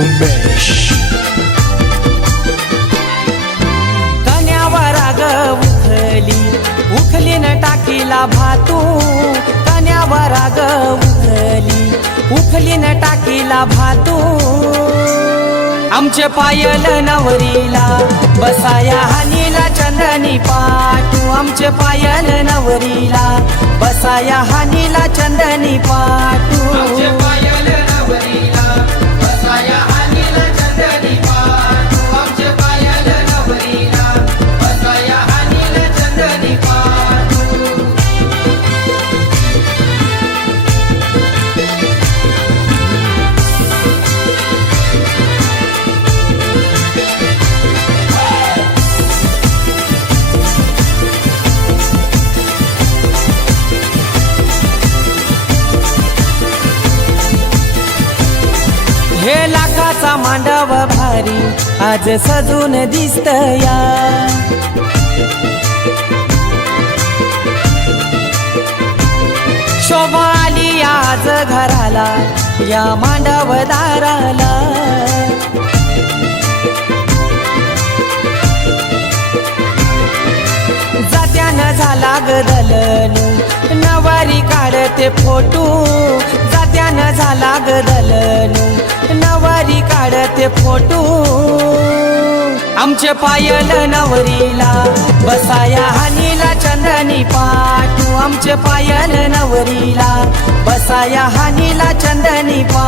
उमेश कन्यावर आग उखली उखली न टाकीला भातू कन्यावर आग उखली उखली न टाकीला भातू आमचे पायल नवरीला बसाया हानीला चंदनी पाटू आमचे पायल नवरीला बसाया हानीला चंदनी पाटू आमचे पायल नवरीला बसाया हानीला चंदनी पाटू आमचे पायल नवरीला बसाया हानीला चंदनी पाटू हे लाखाचा मांडव भारी आज सजून दिसतया शोभा आली आज घराला या मांडवदाराला जात्यानं झाला गदलनू नवारी काढते फोटो जात्यानं झाला गदलनू नवारी काढते फोटो आमचे पायल नवरीला बसाया हानीला चंदनी पाटू आमचे पायल नवरीला बसाया हानीला चंदनी पाटू